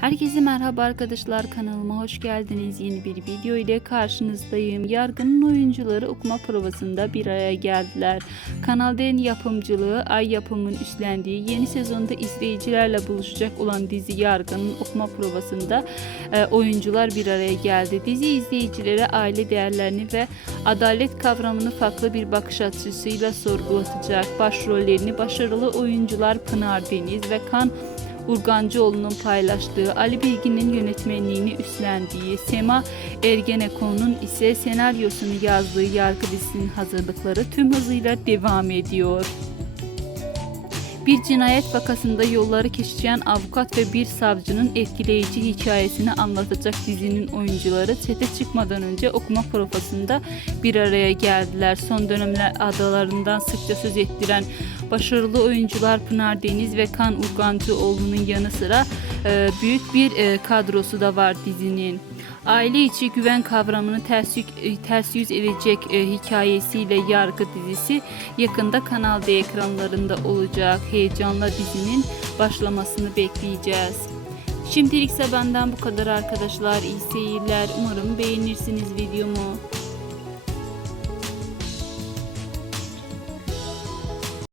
Herkese merhaba arkadaşlar kanalıma hoş geldiniz. Yeni bir video ile karşınızdayım. Yargının oyuncuları okuma provasında bir araya geldiler. Kanal D'nin yapımcılığı Ay Yapım'ın üstlendiği yeni sezonda izleyicilerle buluşacak olan dizi Yargının okuma provasında e, oyuncular bir araya geldi. Dizi izleyicilere aile değerlerini ve adalet kavramını farklı bir bakış açısıyla sorgulatacak. Başrollerini başarılı oyuncular Pınar Deniz ve Kan Urgancıoğlu'nun paylaştığı, Ali Bilgin'in yönetmenliğini üstlendiği, Sema Ergenekon'un ise senaryosunu yazdığı Yargı dizisinin hazırlıkları tüm hızıyla devam ediyor. Bir cinayet vakasında yolları kesişen avukat ve bir savcının etkileyici hikayesini anlatacak dizinin oyuncuları sete çıkmadan önce okuma provasında bir araya geldiler. Son dönemler adalarından sıkça söz ettiren başarılı oyuncular Pınar Deniz ve Kan Urgancıoğlu'nun yanı sıra e, büyük bir e, kadrosu da var dizinin. Aile içi güven kavramını ters, e, ters yüz edecek e, hikayesiyle Yargı dizisi yakında Kanal D ekranlarında olacak. Heyecanla dizinin başlamasını bekleyeceğiz. Şimdilik ise benden bu kadar arkadaşlar. İyi seyirler. Umarım beğenirsiniz videomu.